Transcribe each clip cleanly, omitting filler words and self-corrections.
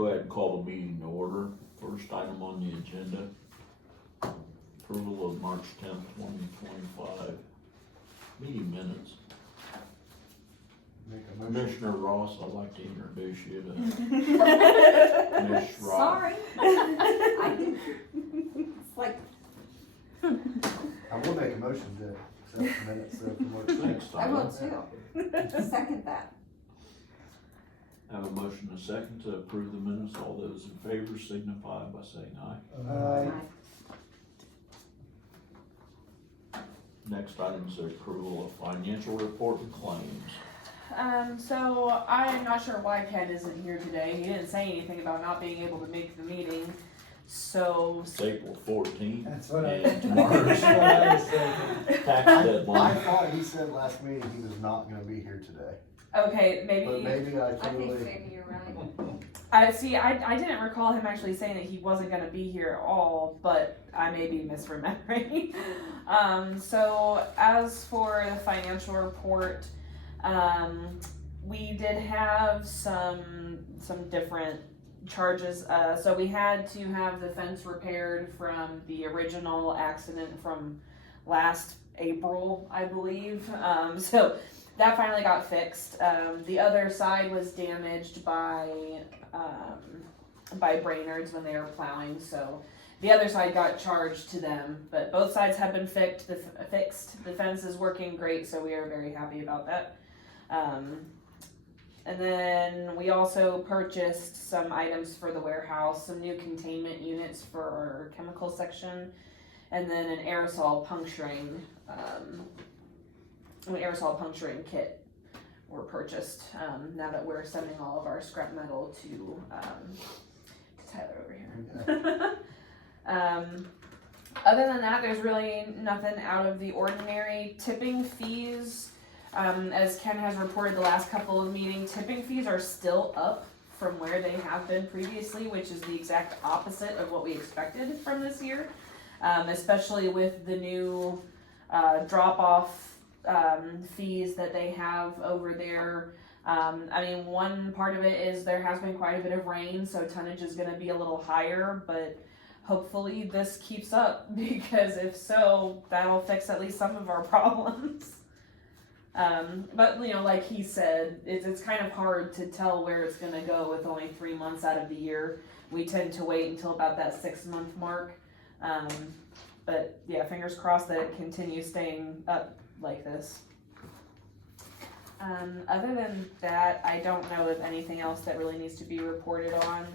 Go ahead and call the meeting to order. First item on the agenda, approval of March 10th, 2025 meeting minutes. Make a motion. Commissioner Ross, I'd like to introduce you to Ms. Ross. Sorry. I didn't, it's like, I will make a motion to accept the minutes from March Thanks, 6th. I will Tyler. too. Second that. I have a motion and a second to approve the minutes. All those in favor signify by saying aye. Aye. Next item is the approval of financial report and claims. So I'm not sure why Ken isn't here today. He didn't say anything about not being able to make the meeting. So, It's April 14th. That's what I, And that's tomorrow's what I was thinking. tax I deadline. thought he said last meeting he was not gonna be here today, okay, but maybe, maybe I I think totally. maybe you're right. I didn't recall him actually saying that he wasn't gonna be here at all, but I may be misremembering. So as for the financial report, we did have some different charges. So we had to have the fence repaired from the original accident from last April, I believe. So that finally got fixed. The other side was damaged by Brainerd's when they were plowing, so the other side got charged to them, but both sides have been fixed. The fence is working great, so we are very happy about that. And then we also purchased some items for the warehouse, some new containment units for our chemical section, and then an aerosol puncturing kit were purchased, now that we're sending all of our scrap metal to Tyler over here. Other than that, there's really nothing out of the ordinary. Tipping fees, as Ken has reported the last couple of meetings, tipping fees are still up from where they have been previously, which is the exact opposite of what we expected from this year, especially with the new drop-off fees that they have over there. I mean, one part of it is there has been quite a bit of rain, so tonnage is going to be a little higher, but hopefully this keeps up, because if so, that'll fix at least some of our problems. But you know, like he said, it's kind of hard to tell where it's going to go with only 3 months out of the year. We tend to wait until about that 6-month mark. But yeah, fingers crossed that it continues staying up like this. Other than that, I don't know of anything else that really needs to be reported on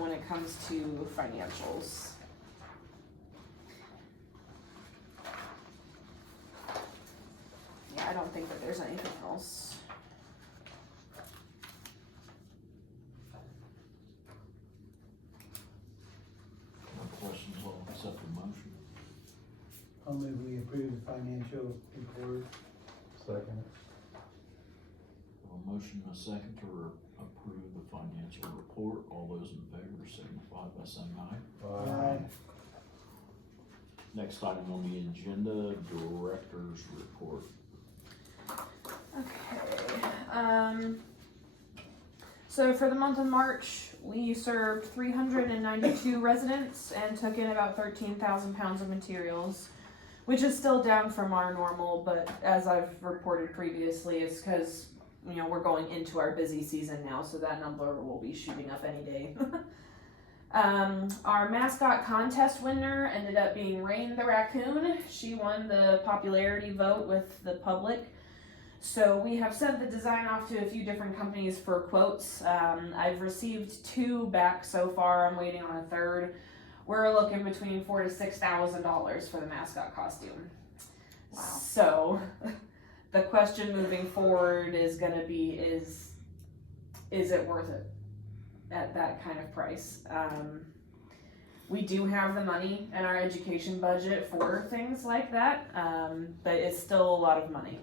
when it comes to financials. Yeah, I don't think that there's anything else. No questions, I'll accept the motion. I'll move we approve the financial report. Second. A motion and a second to approve the financial report. All those in favor signify by saying aye. Aye. Next item on the agenda, director's report. Okay. So for the month of March, we served 392 residents and took in about 13,000 pounds of materials, which is still down from our normal, but as I've reported previously, it's because, you know, we're going into our busy season now, so that number will be shooting up any day. Our mascot contest winner ended up being Rain the Raccoon. She won the popularity vote with the public. So we have sent the design off to a few different companies for quotes. I've received 2 back so far. I'm waiting on a third. We're looking between $4,000 to $6,000 for the mascot costume. Wow. So the question moving forward is going to be, is it worth it at that kind of price? We do have the money in our education budget for things like that, but it's still a lot of money.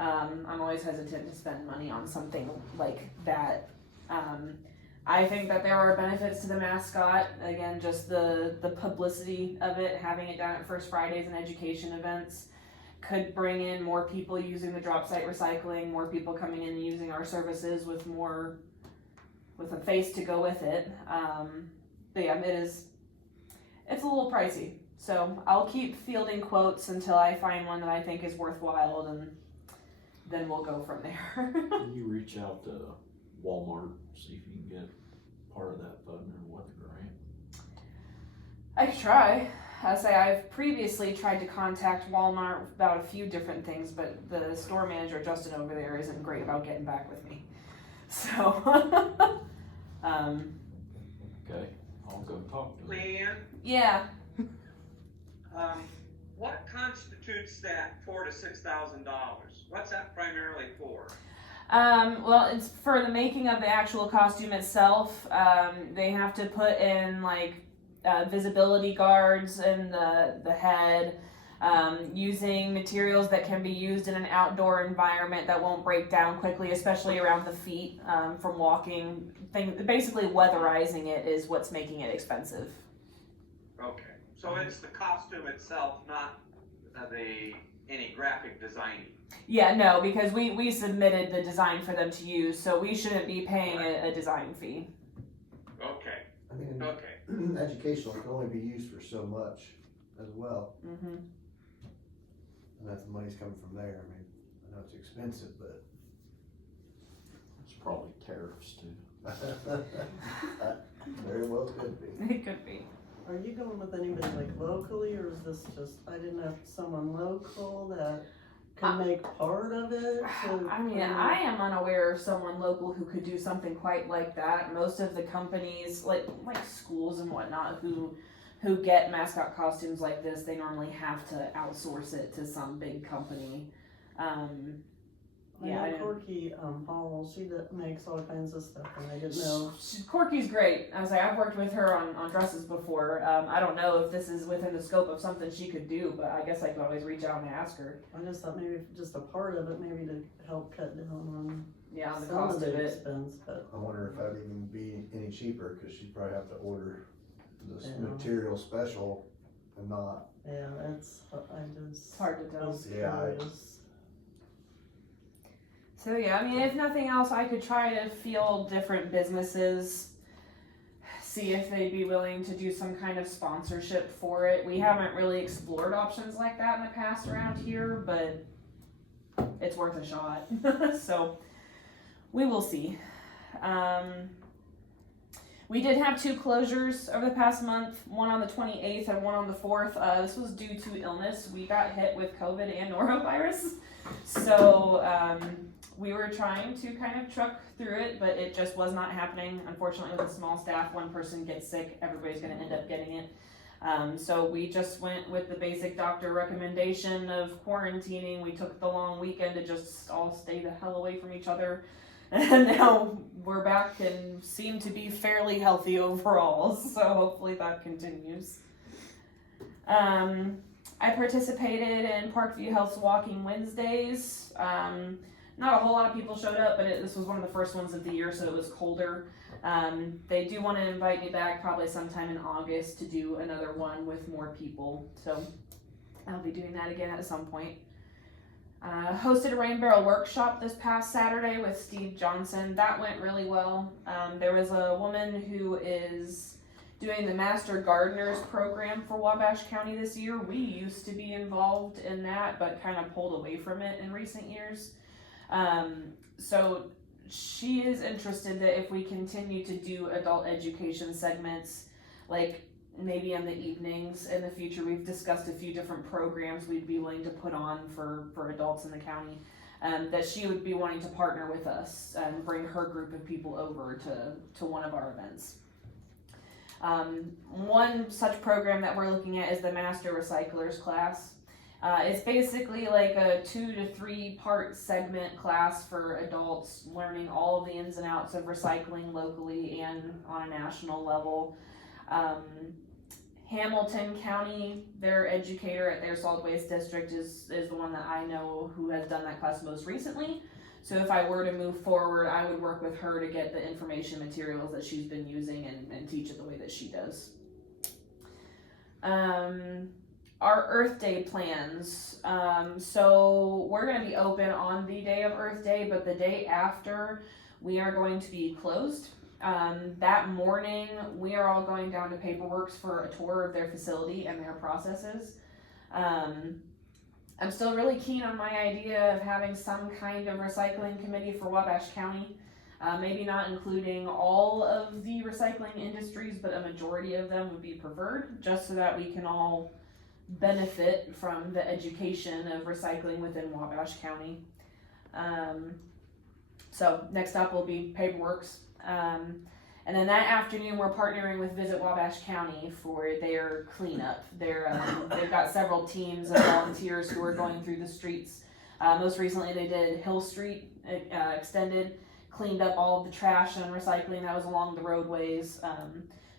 I'm always hesitant to spend money on something like that. I think that there are benefits to the mascot. Again, just the publicity of it, having it down at First Fridays and education events could bring in more people using the drop site recycling, more people coming in and using our services with more with a face to go with it. But yeah, it's a little pricey. So I'll keep fielding quotes until I find one that I think is worthwhile, and then we'll go from there. Can you reach out to Walmart, see if you can get part of that funding or what the grant? I could try. I say I've previously tried to contact Walmart about a few different things, but the store manager Justin over there isn't great about getting back with me. So, Okay, I'll go talk to them. Leanne, yeah. what constitutes that $4,000 to $6,000? What's that primarily for? Well, it's for the making of the actual costume itself. They have to put in like visibility guards in the head, using materials that can be used in an outdoor environment that won't break down quickly, especially around the feet from walking. Basically, weatherizing it is what's making it expensive. Okay, so it's the costume itself, not any graphic designing. Yeah, no, because we submitted the design for them to use, so we shouldn't be paying a design fee. Okay, I mean, okay. educational can only be used for so much as well, Mm-hmm. and if the money's coming from there, I mean, I know it's expensive, but. It's probably tariffs too. Very well could be. It could be. Are you going with anybody like locally, or is this just, I didn't know if someone local that could make part of it? I mean, I am unaware of someone local who could do something quite like that. Most of the companies, like schools and whatnot, who get mascot costumes like this, they normally have to outsource it to some big company. I know Corky Hall, she makes all kinds of stuff, and I didn't know. Corky's great. I was like, I've worked with her on dresses before. I don't know if this is within the scope of something she could do, but I guess I could always reach out and ask her. I just thought maybe just a part of it, maybe to help cut down on Yeah, the some cost of of the it. expense, but I wonder if that'd even be any cheaper, cause she'd probably have to order this Yeah. material special and not. yeah, it's It's hard to tell. was Yeah, curious. So yeah, I mean, if nothing else, I could try to field different businesses, see if they'd be willing to do some kind of sponsorship for it. We haven't really explored options like that in the past around here, but it's worth a shot. So we will see. We did have 2 closures over the past month, one on the 28th and one on the 4th. This was due to illness. We got hit with COVID and norovirus. So we were trying to kind of truck through it, but it just was not happening. Unfortunately, with a small staff, one person gets sick, everybody's going to end up getting it. So we just went with the basic doctor recommendation of quarantining. We took the long weekend to just all stay the hell away from each other. And now we're back and seem to be fairly healthy overall. So hopefully that continues. I participated in Parkview Health's Walking Wednesdays. Not a whole lot of people showed up, but this was one of the first ones of the year, so it was colder. They do want to invite me back probably sometime in August to do another one with more people. So I'll be doing that again at some point. Hosted a rain barrel workshop this past Saturday with Steve Johnson. That went really well. There was a woman who is doing the Master Gardeners program for Wabash County this year. We used to be involved in that, but kind of pulled away from it in recent years. So she is interested that if we continue to do adult education segments, like maybe in the evenings in the future, we've discussed a few different programs we'd be willing to put on for adults in the county, that she would be wanting to partner with us and bring her group of people over to one of our events. One such program that we're looking at is the Master Recyclers class. It's basically like a 2 to 3 part segment class for adults, learning all of the ins and outs of recycling locally and on a national level. Hamilton County, their educator at their solid waste district is the one that I know who has done that class most recently. So if I were to move forward, I would work with her to get the information materials that she's been using and teach it the way that she does. Our Earth Day plans. So we're going to be open on the day of Earth Day, but the day after we are going to be closed. That morning, we are all going down to Paperworks for a tour of their facility and their processes. I'm still really keen on my idea of having some kind of recycling committee for Wabash County. Maybe not including all of the recycling industries, but a majority of them would be preferred, just so that we can all benefit from the education of recycling within Wabash County. So next up will be Paperworks. And then that afternoon, we're partnering with Visit Wabash County for their cleanup. They've got several teams of volunteers who are going through the streets. Most recently, they did Hill Street extended, cleaned up all of the trash and recycling that was along the roadways.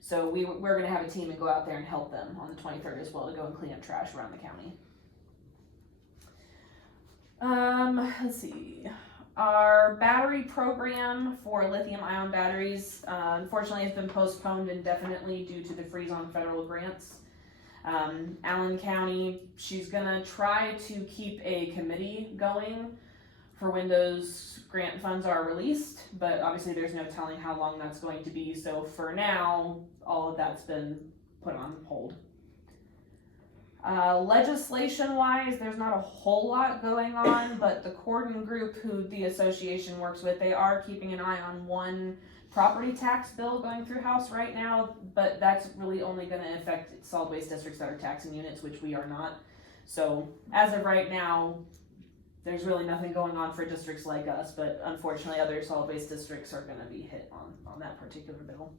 So we're going to have a team and go out there and help them on the 23rd as well to go and clean up trash around the county. Let's see. Our battery program for lithium-ion batteries, unfortunately, has been postponed indefinitely due to the freeze on federal grants. Allen County, she's gonna try to keep a committee going for when those grant funds are released, but obviously there's no telling how long that's going to be. So for now, all of that's been put on hold. Legislation-wise, there's not a whole lot going on, but the Corden Group, who the association works with, they are keeping an eye on one property tax bill going through House right now, but that's really only going to affect solid waste districts that are taxing units, which we are not. So as of right now, there's really nothing going on for districts like us, but unfortunately other solid waste districts are going to be hit on that particular bill.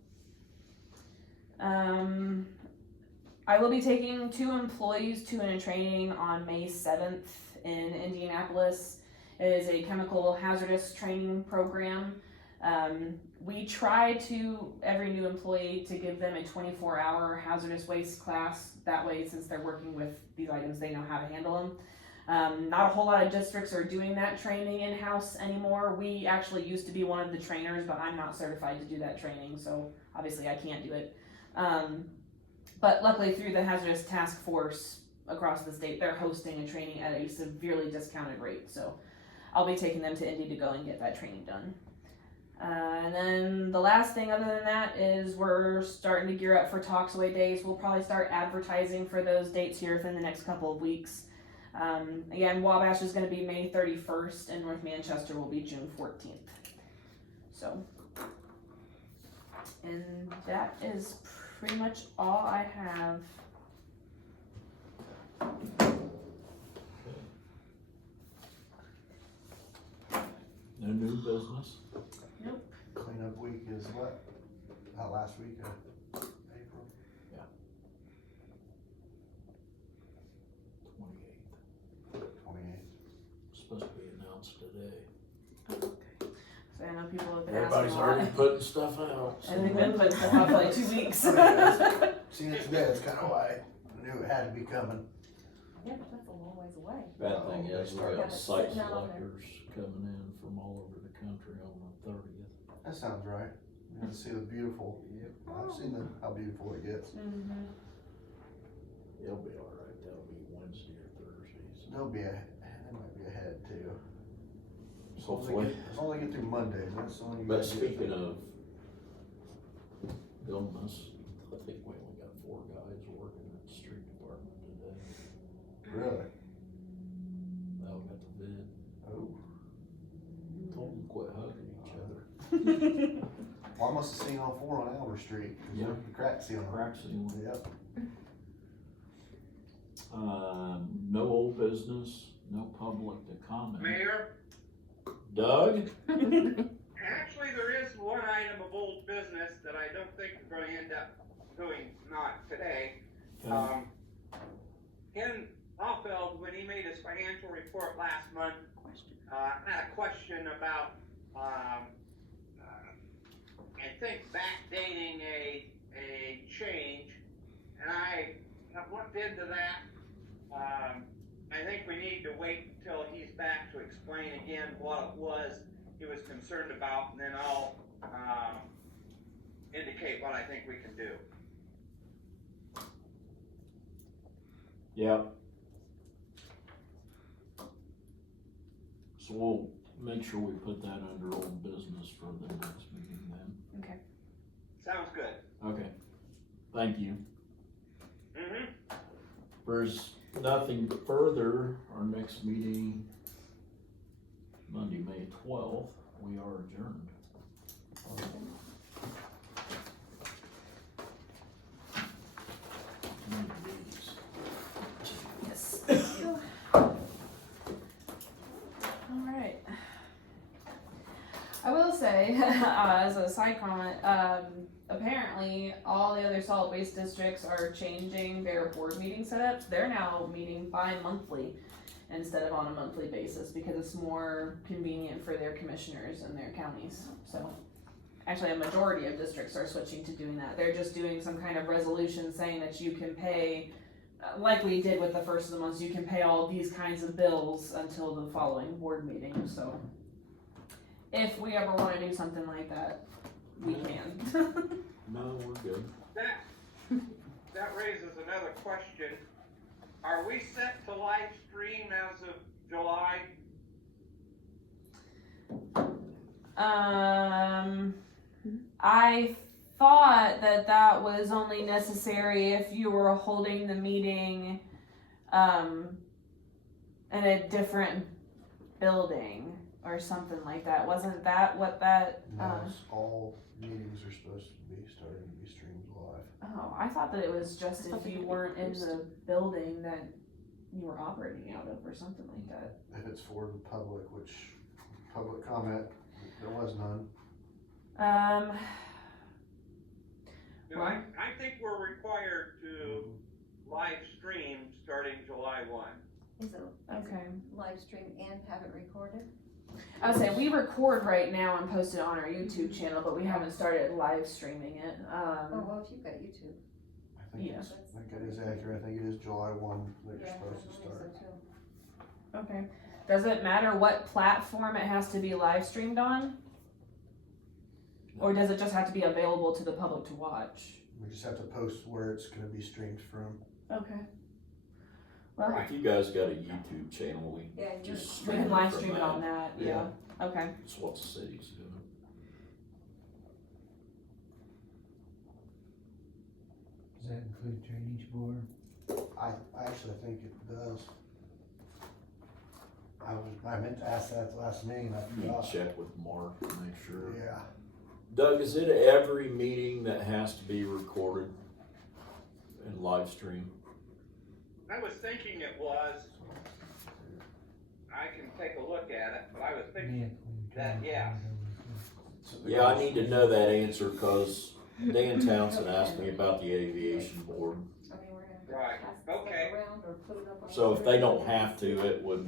I will be taking 2 employees to a training on May 7th in Indianapolis. It is a chemical hazardous training program. We try to, every new employee, to give them a 24-hour hazardous waste class. That way, since they're working with these items, they know how to handle them. Not a whole lot of districts are doing that training in-house anymore. We actually used to be one of the trainers, but I'm not certified to do that training, so obviously I can't do it. But luckily through the Hazardous Task Force across the state, they're hosting a training at a severely discounted rate. So I'll be taking them to Indy to go and get that training done. And then the last thing other than that is we're starting to gear up for Talksaway Days. We'll probably start advertising for those dates here within the next couple of weeks. Again, Wabash is going to be May 31st and North Manchester will be June 14th. So, and that is pretty much all I have. No new business? Cleanup week is what? Last week of April? 28th. 28th. Supposed to be announced today. So I know people have been Everybody's asking a already lot. putting stuff out. so- And they've been putting stuff out for like 2 weeks. Seeing it today, that's kinda why I knew it had to be coming. Yeah, but that's a long ways away. Bad thing is, we Yeah, got it's site sitting out on there. selectors coming in from all over the country on the 30th. That sounds right. You can see the beautiful, I've seen how beautiful it gets. Mhm. It'll be alright, that'll be Wednesday or Thursdays. They might be ahead too. Hopefully. As long as they get through Mondays, that's the only. But speaking of illness, I think we only got 4 guys working at the street department today. Really? They all got the vid. Oh. Told them to quit hugging each other. Well, I must have seen all 4 on Albert Street. 'Cause Yeah. the crack ceiling. Crack ceiling. Yep. No old business, no public to comment. Mayor, Doug? actually, there is one item of old business that I don't think we're gonna end up doing, not today. Ken Hoffeld, when he made his financial report last month, had a question about, I think backdating a change, and I have looked into that. I think we need to wait until he's back to explain again what it was he was concerned about, and then I'll, indicate what I think we can do. Yep. So we'll make sure we put that under old business for the next meeting then. Okay. Sounds good. Okay, thank you. Mm-hmm. There's nothing further, our next meeting, Monday, May 12th, we are adjourned. Yes. Alright. I will say, as a side comment, apparently all the other solid waste districts are changing their board meeting setups. They're now meeting bi-monthly instead of on a monthly basis because it's more convenient for their commissioners and their counties. So, actually a majority of districts are switching to doing that. They're just doing some kind of resolution saying that you can pay, like we did with the first of the month, you can pay all these kinds of bills until the following board meeting. So, if we ever want to do something like that, we can. No, we're good. That raises another question. Are we set to live stream as of July? I thought that was only necessary if you were holding the meeting, in a different building or something like that. Wasn't that what that, No, it's all meetings are supposed to be starting to be streamed live. oh, I thought that it was just if you weren't in the building that you were operating out of or something like that. If it's for the public, which, public comment, there was none. No, I think we're required to live stream starting July 1. Is it Okay. live stream and have it recorded? I would say we record right now and post it on our YouTube channel, but we haven't started live streaming it. Oh, well, if you've got YouTube. I think Yeah. it's, I think it is accurate, I think it is July 1 that you're Yeah, supposed to I start. believe so too. Okay. Does it matter what platform it has to be live streamed on? Or does it just have to be available to the public to watch? We just have to post where it's gonna be streamed from. Okay. Well, If you guys got a YouTube channel, we Yeah, you just we stream can live from stream it on that, yeah. Okay. It's what the city's doing. Does that include drainage board? I actually think it does. I meant to ask that at the last meeting, I You forgot. check with Mark to make sure. Yeah, Doug, is it every meeting that has to be recorded and live stream? I was thinking it was. I can take a look at it, but I was thinking, that, yeah. So the Yeah, I need to know that answer, cause Dan Townsend asked me about the aviation board. I mean, we're gonna Right, pass this stuff okay. around or put it up on. So if they don't have to, it would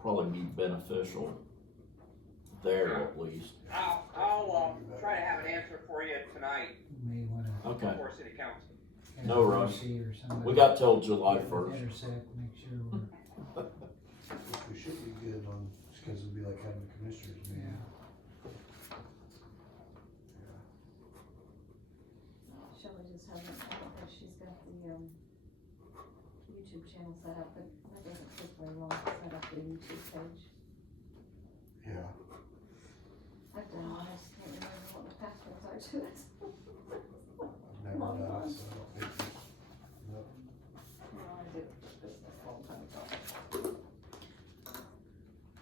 probably be beneficial there at least. I'll try to have an answer for you tonight May wanna. Okay, before city council. have No rush. Lucy or somebody we got till July 1st. Intersect, make sure we're, We should be good on, just cause it'd be like having a commissioners meeting. Shelley just hasn't, I don't think she's got the, YouTube channel set up, but that doesn't take very long to set up the YouTube page. Yeah, I've done one, I just can't remember what the passwords are to it. I've never Long done time. it, so I don't think it's, no. No, I did this a long time ago.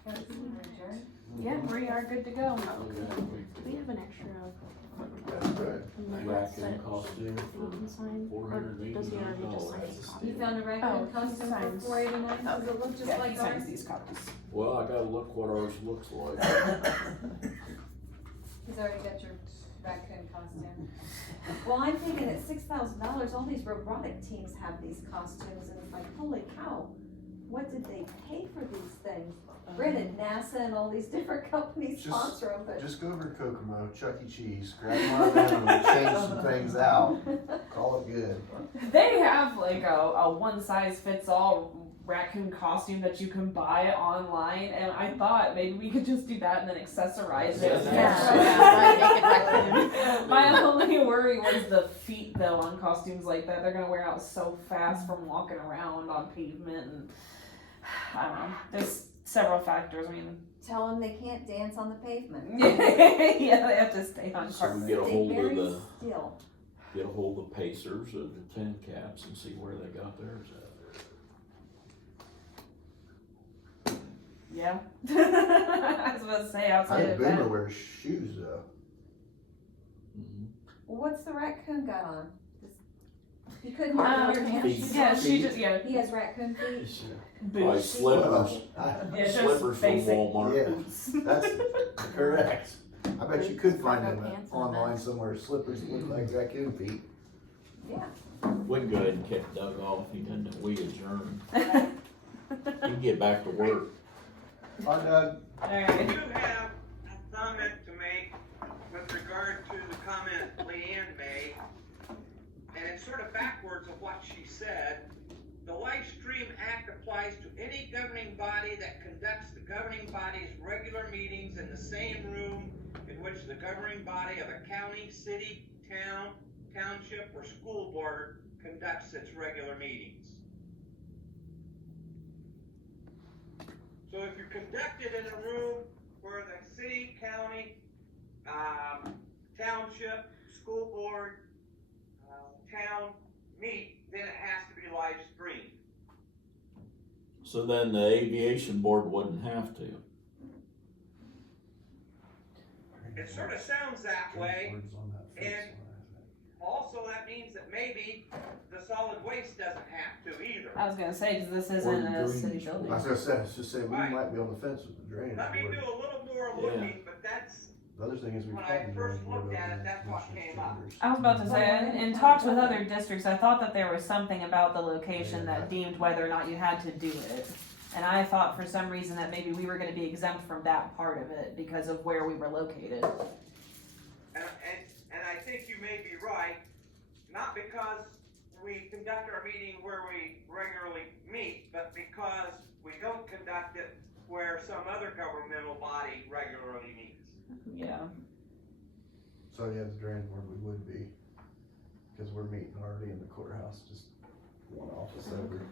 Okay, so we're adjourned? Yeah, we are good to go. Do we have an extra That's good. Raccoon costume, theme sign? Or $489. does he already just sign his copy? You found a Oh, raccoon he costume signs. for $489, does it look just Yeah, he like signs ours? these copies. Well, I gotta look what ours looks like. He's already got your raccoon costume. Well, I'm thinking at $6,000, all these robotic teams have these costumes, and it's like, holy cow, what did they pay for these things? Granted, NASA and all these different companies Just- sponsor them, but. Just go over to Kokomo, Chuck E. Cheese, grab one of them and we'll change some things out, call it good. They have like a one size fits all raccoon costume that you can buy online, and I thought maybe we could just do that and then accessorize it. Yeah. My only worry was the feet though on costumes like that. They're gonna wear out so fast from walking around on pavement, and I don't know. There's several factors. I mean, Tell them they can't dance on the pavement. yeah, they have to stay on So carpet. get a Stay hold of very the, still. get a hold of the Pacers or the Tin Caps and see where they got theirs at. Yeah. I was about to say I outside think of Boomer that. wears shoes though. Mhm. Well, what's the raccoon got on? He couldn't hardly wear Feet. pants. Yeah, she just, yeah, He has raccoon feet. Probably boots. slippers, Yeah, just slippers from basic Walmart. Yeah. boots. That's correct. I bet you could find Cargo them pants and online vest. somewhere, slippers that look like raccoon feet. Yeah. We can go ahead and kick Doug off, he doesn't, we adjourn. He can get back to work. Hi Doug. I Alright. do have a comment to make with regard to the comment Leanne made. And it's sort of backwards of what she said. The Live Stream Act applies to any governing body that conducts the governing body's regular meetings in the same room in which the governing body of a county, city, town, township, or school board conducts its regular meetings. So if you conduct it in a room where the city, county, township, school board, town meet, then it has to be live streamed. So then the aviation board wouldn't have to. It sort of sounds that way. Words on that fence and- one, Also, that means that maybe the solid waste doesn't have to either. I was gonna say, cause this Or isn't the a drainage city board. building. I was gonna say, it's just saying, we Right. might be on the fence with the drainage Let me board. do a little more Yeah. looking, but that's, The other thing is we've When had I the first drainage board looked at over it, in that's what Commissioners' came up. chambers. I was about to say, in talks with other districts, I thought that there was something about the location Yeah. that deemed whether or not you had to do it. And I thought for some reason that maybe we were gonna be exempt from that part of it because of where we were located. and I think you may be right, not because we conduct our meeting where we regularly meet, but because we don't conduct it where some other governmental body regularly meets. Yeah. So yeah, the drainage board we would be, cause we're meeting already in the courthouse, just one office over.